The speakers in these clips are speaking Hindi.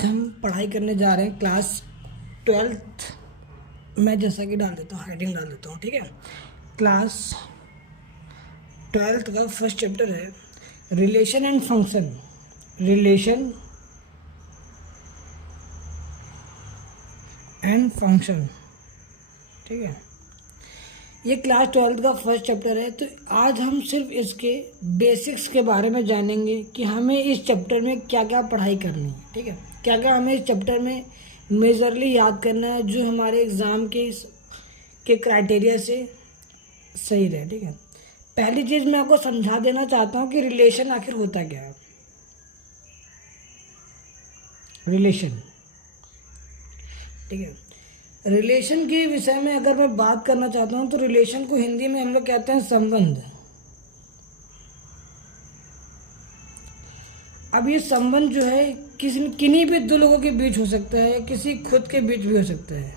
आज हम पढ़ाई करने जा रहे हैं क्लास 12th। मैं जैसा कि डाल देता हूँ, हेडिंग डाल देता हूँ, ठीक है। क्लास 12th का फर्स्ट चैप्टर है relation and function. Relation and function, ठीक है। ये क्लास 12th का फर्स्ट चैप्टर है। तो आज हम सिर्फ इसके बेसिक्स के बारे में जानेंगे कि हमें इस चैप्टर में क्या क्या पढ़ाई करनी है, ठीक है। क्या क्या हमें इस चैप्टर में मेजरली याद करना है जो हमारे एग्ज़ाम के क्राइटेरिया से सही रहे, ठीक है। पहली चीज़ मैं आपको समझा देना चाहता हूँ कि रिलेशन आखिर होता क्या है। रिलेशन, ठीक है। रिलेशन के विषय में अगर मैं बात करना चाहता हूँ तो रिलेशन को हिंदी में हम लोग कहते हैं संबंध। अब ये संबंध जो है किन्हीं भी दो लोगों के बीच हो सकता है, किसी खुद के बीच भी हो सकता है।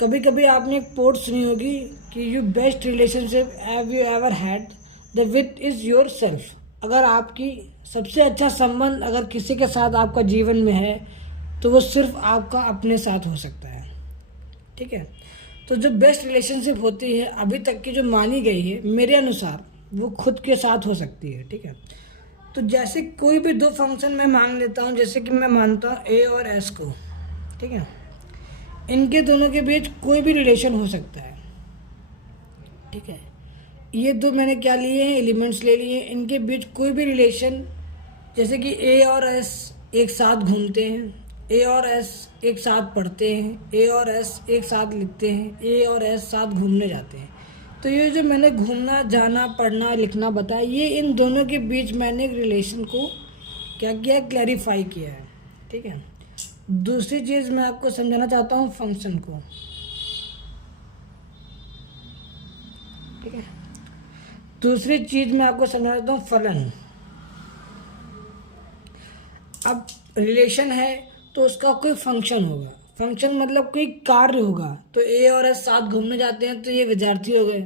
कभी कभी आपने एक कोट सुनी होगी कि you best relationship have you ever had the with is your self. अगर आपकी सबसे अच्छा संबंध अगर किसी के साथ आपका जीवन में है तो वो सिर्फ आपका अपने साथ हो सकता है, ठीक है। तो जो बेस्ट रिलेशनशिप होती है अभी तक की जो मानी गई है मेरे अनुसार वो खुद के साथ हो सकती है, ठीक है। तो जैसे कोई भी दो फंक्शन मैं मान लेता हूँ, जैसे कि मैं मानता हूँ ए और एस को, ठीक है। इनके दोनों के बीच कोई भी रिलेशन हो सकता है, ठीक है। ये दो मैंने क्या लिए हैं, एलिमेंट्स ले लिए हैं। इनके बीच कोई भी रिलेशन, जैसे कि ए और एस एक साथ घूमते हैं, ए और एस एक साथ पढ़ते हैं, ए और एस एक साथ लिखते हैं, ए और एस साथ घूमने जाते हैं। तो ये जो मैंने घूमना, जाना, पढ़ना, लिखना बताया, ये इन दोनों के बीच मैंने एक रिलेशन को क्या किया, क्लैरिफाई किया है, ठीक है। दूसरी चीज़ मैं आपको समझाना चाहता हूँ फंक्शन को, ठीक है। दूसरी चीज़ मैं आपको समझाना चाहता हूँ फलन। अब रिलेशन है तो उसका कोई फंक्शन होगा। फंक्शन मतलब कोई कार्य होगा। तो ए और एस साथ घूमने जाते हैं तो ये विद्यार्थी हो गए,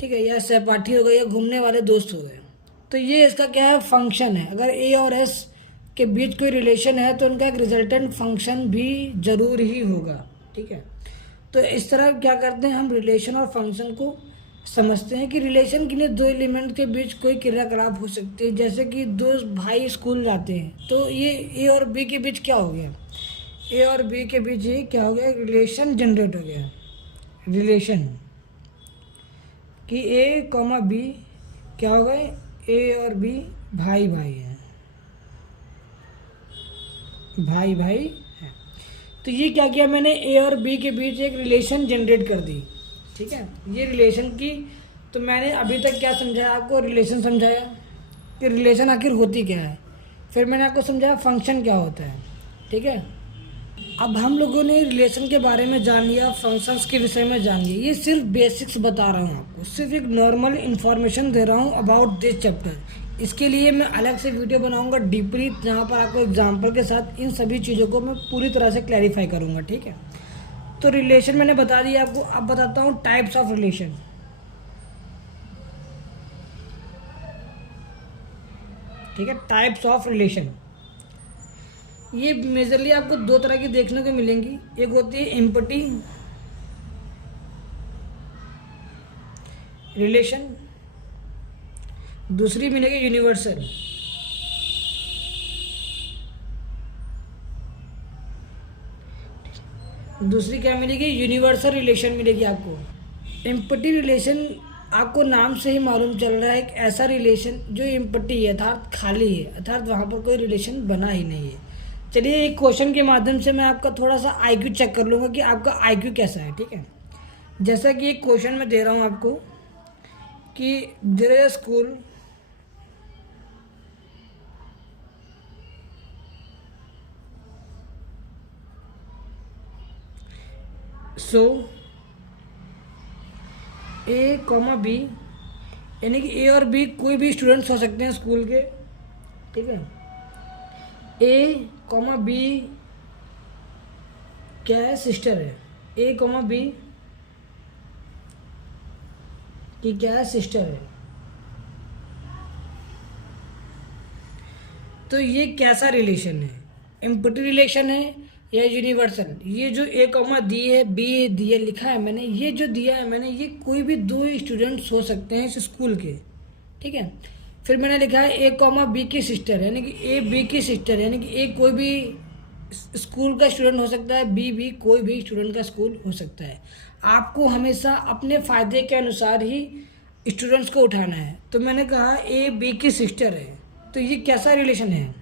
ठीक है, या सहपाठी हो गए, या घूमने वाले दोस्त हो गए। तो ये इसका क्या है, फंक्शन है। अगर ए और एस के बीच कोई रिलेशन है तो उनका एक रिजल्टेंट फंक्शन भी जरूर ही होगा, ठीक है। तो इस तरह क्या करते हैं हम रिलेशन और फंक्शन को समझते हैं कि रिलेशन के लिए दो एलिमेंट के बीच कोई क्रियाकलाप हो सकती है। जैसे कि दो भाई स्कूल जाते हैं तो ये ए और बी के बीच क्या हो गया, ए और बी के बीच ये क्या हो गया, रिलेशन जनरेट हो गया। रिलेशन कि ए कॉमा बी क्या हो गए, ए और बी भाई भाई हैं, भाई भाई है। तो ये क्या किया मैंने, ए और बी के बीच एक रिलेशन जनरेट कर दी, ठीक है। ये रिलेशन की, तो मैंने अभी तक क्या समझाया आपको, रिलेशन समझाया कि रिलेशन आखिर होती क्या है। फिर मैंने आपको समझाया फंक्शन क्या होता है, ठीक है। अब हम लोगों ने रिलेशन के बारे में जान लिया, फंक्शंस के विषय में जान लिया। ये सिर्फ बेसिक्स बता रहा हूँ आपको, सिर्फ एक नॉर्मल इन्फॉर्मेशन दे रहा हूँ अबाउट दिस चैप्टर। इसके लिए मैं अलग से वीडियो बनाऊंगा डीपली, जहाँ पर आपको एग्जाम्पल के साथ इन सभी चीज़ों को मैं पूरी तरह से क्लैरिफाई करूँगा, ठीक है। तो रिलेशन मैंने बता दिया आपको। अब बताता हूँ टाइप्स ऑफ रिलेशन, ठीक है। टाइप्स ऑफ रिलेशन ये मेजरली आपको दो तरह की देखने को मिलेंगी। एक होती है एम्पैथी रिलेशन, दूसरी मिलेगी यूनिवर्सल। दूसरी क्या मिलेगी, यूनिवर्सल रिलेशन मिलेगी आपको। एम्पैथी रिलेशन आपको नाम से ही मालूम चल रहा है, एक ऐसा रिलेशन जो एम्पैथी है अर्थात खाली है, अर्थात वहाँ पर कोई रिलेशन बना ही नहीं है। चलिए एक क्वेश्चन के माध्यम से मैं आपका थोड़ा सा आईक्यू चेक कर लूँगा कि आपका आईक्यू कैसा है, ठीक है। जैसा कि एक क्वेश्चन मैं दे रहा हूँ आपको कि there is school so A comma B, यानी कि ए और बी कोई भी स्टूडेंट्स हो सकते हैं स्कूल के, ठीक है। ए कॉमा बी क्या है, सिस्टर है। ए कॉमा बी की क्या है, सिस्टर है। तो ये कैसा रिलेशन है, एम्पटी रिलेशन है या यूनिवर्सल? ये जो ए कॉमा दी है, बी दिया लिखा है मैंने, ये जो दिया है मैंने, ये कोई भी दो स्टूडेंट्स हो सकते हैं इस स्कूल के, ठीक है। फिर मैंने लिखा है ए कॉमा बी की सिस्टर, यानी कि ए बी की सिस्टर, यानी कि ए कोई भी स्कूल का स्टूडेंट हो सकता है, बी भी कोई भी स्टूडेंट का स्कूल हो सकता है। आपको हमेशा अपने फ़ायदे के अनुसार ही स्टूडेंट्स को उठाना है। तो मैंने कहा ए बी की सिस्टर है, तो ये कैसा रिलेशन है?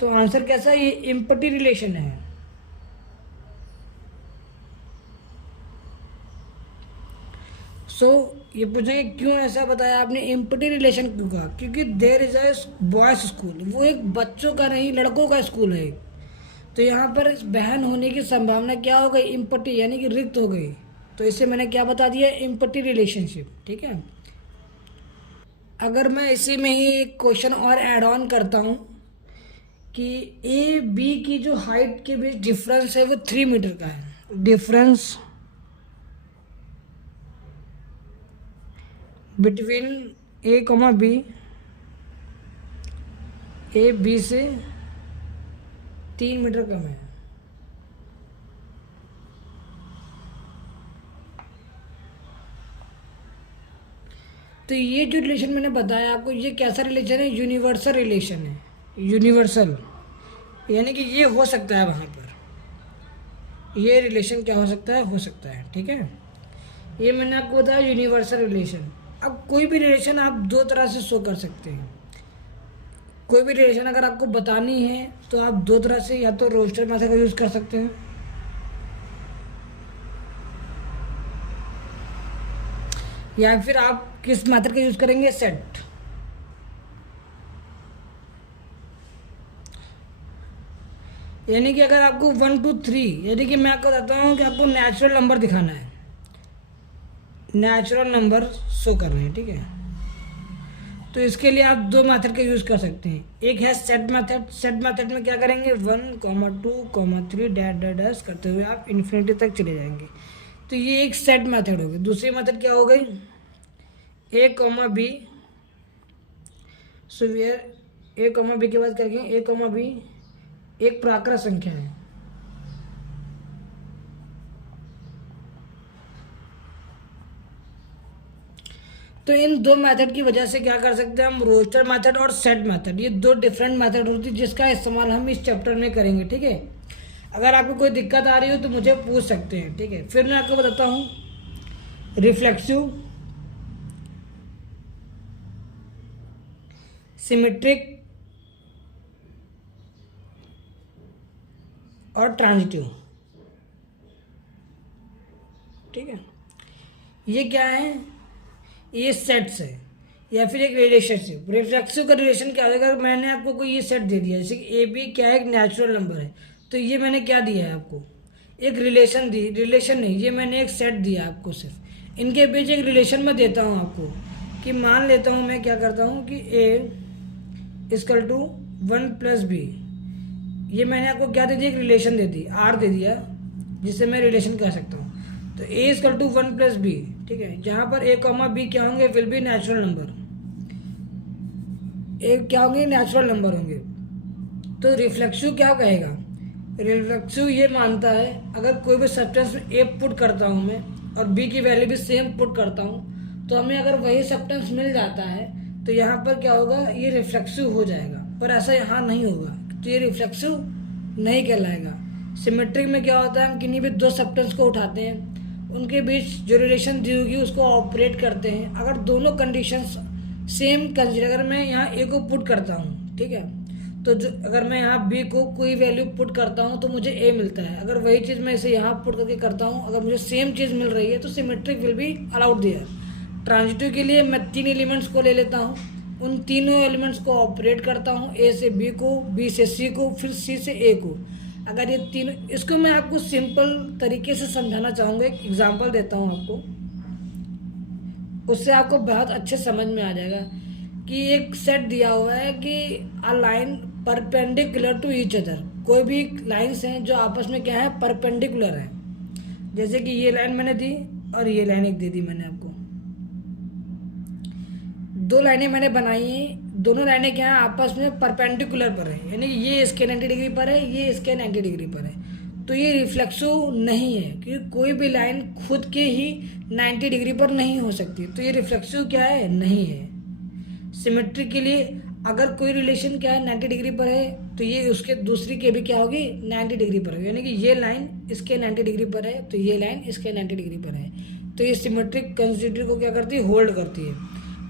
तो आंसर कैसा है? ये एम्पटी रिलेशन है। ये पूछेंगे क्यों ऐसा बताया आपने, एम्पटी रिलेशन क्यों कहा? क्योंकि there is a boys school, वो एक बच्चों का नहीं लड़कों का स्कूल है। तो यहाँ पर बहन होने की संभावना क्या हो गई? एम्पटी, यानी कि रिक्त हो गई। तो इसे मैंने क्या बता दिया? एम्पटी रिलेशनशिप, ठीक है। अगर मैं इसी में ही एक क्वेश्चन और ऐड ऑन करता हूँ कि ए बी की जो हाइट के बीच डिफरेंस है वो 3 मीटर का है। Difference between A comma B, A B से 3 मीटर कम है। तो ये जो रिलेशन मैंने बताया आपको, ये कैसा रिलेशन है? यूनिवर्सल रिलेशन है। यूनिवर्सल यानी कि ये हो सकता है वहाँ पर, ये रिलेशन क्या हो सकता है? हो सकता है, ठीक है। ये मैंने आपको बताया यूनिवर्सल रिलेशन। अब कोई भी रिलेशन आप दो तरह से शो कर सकते हैं। कोई भी रिलेशन अगर आपको बतानी है तो आप दो तरह से, या तो रोस्टर मेथड का यूज़ कर सकते हैं, या फिर आप किस मेथड का यूज़ करेंगे? सेट। यानी कि अगर आपको 1 2 3, यानी कि मैं आपको बताता हूँ कि आपको नेचुरल नंबर दिखाना है, नेचुरल नंबर शो करने हैं, ठीक है। तो इसके लिए आप दो मेथड का यूज़ कर सकते हैं। एक है सेट मेथड। सेट मेथड में क्या करेंगे? 1 2 3 डैश डैश डैश करते हुए आप इन्फिनिटी तक चले जाएंगे। तो ये एक सेट मेथड हो गई। दूसरी मेथड क्या हो गई? A comma B, so where A comma B की बात करेंगे। ए कॉमा बी एक प्राकृत संख्या है। तो इन दो मेथड की वजह से क्या कर सकते हैं हम? रोस्टर मेथड और सेट मेथड, ये दो डिफरेंट मेथड होती है जिसका इस्तेमाल हम इस चैप्टर में करेंगे, ठीक है। अगर आपको कोई दिक्कत आ रही हो तो मुझे पूछ सकते हैं, ठीक है। फिर मैं आपको बताता हूँ रिफ्लेक्सिव, सिमेट्रिक और ट्रांजिटिव, ठीक है। ये क्या है? ये सेट्स है या फिर एक रिलेशनशिप। रिफ्लेक्सिव का रिलेशन क्या होगा? अगर मैंने आपको कोई ये सेट दे दिया, जैसे कि ए बी क्या है? एक नेचुरल नंबर है, तो ये मैंने क्या दिया है आपको? एक रिलेशन दी, रिलेशन नहीं, ये मैंने एक सेट दिया आपको। सिर्फ इनके बीच एक रिलेशन में देता हूँ आपको, कि मान लेता हूँ मैं क्या करता हूँ कि ए इक्वल टू 1 प्लस बी, ये मैंने आपको क्या दे दिया? एक relation they the, are they दिया, जिससे मैं रिलेशन कह सकता हूँ। तो A equal to 1 plus B, ठीक है। जहाँ पर ए कॉमा बी क्या होंगे? Will be natural number. A क्या होंगे? नेचुरल नंबर होंगे। तो रिफ्लेक्सिव क्या कहेगा? रिफ्लेक्सिव ये मानता है अगर कोई भी सब्सटेंस ए पुट करता हूँ मैं और बी की वैल्यू भी सेम पुट करता हूँ, तो हमें अगर वही सब्सटेंस मिल जाता है तो यहाँ पर क्या होगा? ये रिफ्लेक्सिव हो जाएगा। पर ऐसा यहाँ नहीं होगा, तो ये रिफ्लेक्सिव नहीं कहलाएगा। सिमेट्रिक में क्या होता है? हम किन्हीं भी दो सब्सटेंस को उठाते हैं, उनके बीच जो रिलेशन दी होगी उसको ऑपरेट करते हैं। अगर दोनों कंडीशंस सेम कंसीडर, अगर मैं यहाँ ए को पुट करता हूँ, ठीक है, तो जो अगर मैं यहाँ बी को कोई वैल्यू पुट करता हूँ तो मुझे ए मिलता है। अगर वही चीज़ मैं इसे यहाँ पुट करके करता हूँ, अगर मुझे सेम चीज़ मिल रही है तो symmetric will be allowed there. Transitive के लिए मैं 3 एलिमेंट्स को ले लेता हूँ, उन तीनों एलिमेंट्स को ऑपरेट करता हूँ, ए से बी को, बी से सी को, फिर सी से ए को। अगर ये तीनों, इसको मैं आपको सिंपल तरीके से समझाना चाहूँगा, एक एग्जांपल देता हूँ आपको, उससे आपको बहुत अच्छे समझ में आ जाएगा। कि एक सेट दिया हुआ है कि a line perpendicular to each other, कोई भी लाइंस हैं जो आपस में क्या है? परपेंडिकुलर है। जैसे कि ये लाइन मैंने दी और ये लाइन एक दे दी मैंने आपको, दो लाइनें मैंने बनाई हैं, दोनों लाइनें क्या है आपस में परपेंडिकुलर पर है, यानी कि ये इसके 90 डिग्री पर है, ये इसके 90 डिग्री पर है, तो ये रिफ्लेक्सिव नहीं है, क्योंकि कोई भी लाइन खुद के ही 90 डिग्री पर नहीं हो सकती, तो ये रिफ्लेक्सिव क्या है, नहीं है। सिमेट्री के लिए अगर कोई रिलेशन क्या है 90 डिग्री पर है, तो ये उसके दूसरी के भी क्या होगी 90 डिग्री पर होगी, यानी कि ये लाइन इसके 90 डिग्री पर है तो ये लाइन इसके 90 डिग्री पर है, तो ये सिमेट्रिक कंसिस्टिव को क्या करती है, होल्ड करती है।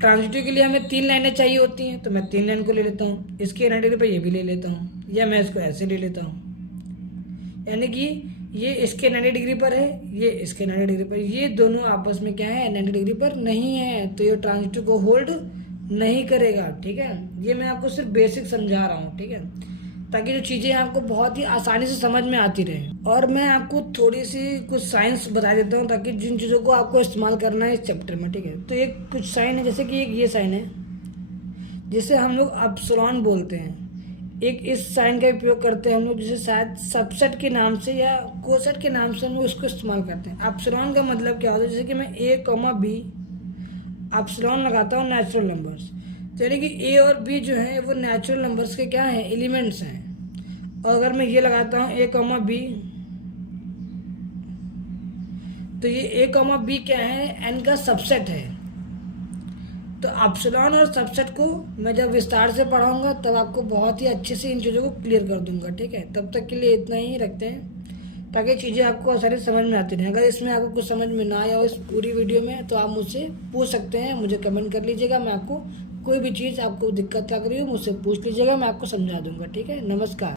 ट्रांजिटिव के लिए हमें 3 लाइनें चाहिए होती हैं, तो मैं 3 लाइन को ले लेता हूँ, इसके 90 डिग्री पर ये भी ले लेता हूँ, या मैं इसको ऐसे ले लेता हूँ, यानी कि ये इसके 90 डिग्री पर है, ये इसके 90 डिग्री पर, ये दोनों आपस में क्या है 90 डिग्री पर नहीं है, तो ये ट्रांजिटिव को होल्ड नहीं करेगा। ठीक है, ये मैं आपको सिर्फ बेसिक समझा रहा हूँ, ठीक है, ताकि जो चीज़ें आपको बहुत ही आसानी से समझ में आती रहे। और मैं आपको थोड़ी सी कुछ साइंस बता देता हूँ, ताकि जिन चीज़ों को आपको इस्तेमाल करना है इस चैप्टर में, ठीक है। तो एक कुछ साइन है, जैसे कि एक ये साइन है जिसे हम लोग एप्सिलॉन बोलते हैं, एक इस साइन का उपयोग करते हैं हम लोग, जिसे शायद सबसेट के नाम से या कोसेट के नाम से हम लोग इसको इस्तेमाल करते हैं। एप्सिलॉन का मतलब क्या होता है, जैसे कि मैं A, B एप्सिलॉन लगाता हूँ नेचुरल नंबर्स, तो यानी कि ए और बी जो है वो नेचुरल नंबर्स के क्या हैं, एलिमेंट्स हैं। और अगर मैं ये लगाता हूँ A, B, तो ये A, B क्या है, n का सबसेट है। तो एप्सिलॉन और सबसेट को मैं जब विस्तार से पढ़ाऊंगा तब आपको बहुत ही अच्छे से इन चीज़ों को क्लियर कर दूंगा, ठीक है। तब तक के लिए इतना ही रखते हैं, ताकि चीज़ें आपको आसानी से समझ में आती रहें। अगर इसमें आपको कुछ समझ में ना आया हो इस पूरी वीडियो में, तो आप मुझसे पूछ सकते हैं, मुझे कमेंट कर लीजिएगा, मैं आपको कोई भी चीज़ आपको दिक्कत लग रही हो मुझसे पूछ लीजिएगा, मैं आपको समझा दूंगा, ठीक है। नमस्कार।